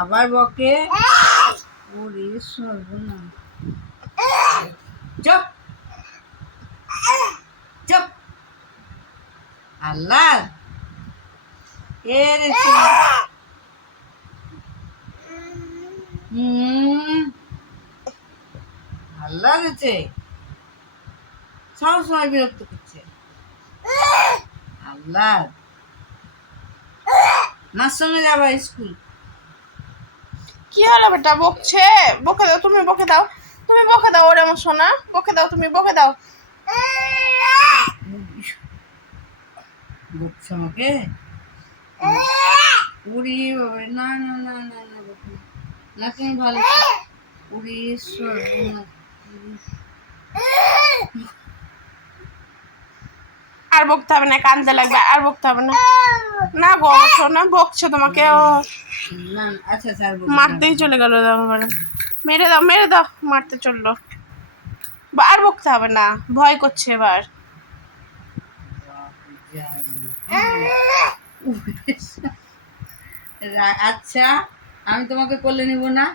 আবার বকে। ওরে সর্বনাশ। চুপ চুপ। আল্লাহ কে রে ছেলে? আল্লাহ দিচ্ছে, সব সময় বিরক্ত করছে। আল্লাহ, মার সঙ্গে যাবা স্কুল? কি হলো বেটা? বকছে, বকে দাও, তুমি বকে দাও, তুমি বকে দাও ওরে আমার সোনা, বকে দাও, তুমি বকে দাও। বকছে আমাকে? উড়ি বাবা, না না না না না বকো না। না তুমি ভালো ছিল। উড়ি সর্বনাশ। আর বকতে হবে না, কান্দতে লাগবে, আর বকতে হবে না। না গো আমার সোনা, বকছে তোমাকে, ও না না, আচ্ছা স্যার মারতেই চলে গেল। মেরে দাও, মেরে দাও, মারতে চললো। আর বকতে হবে না, ভয় করছে এবার। আচ্ছা, আমি তোমাকে কোলে নিব না?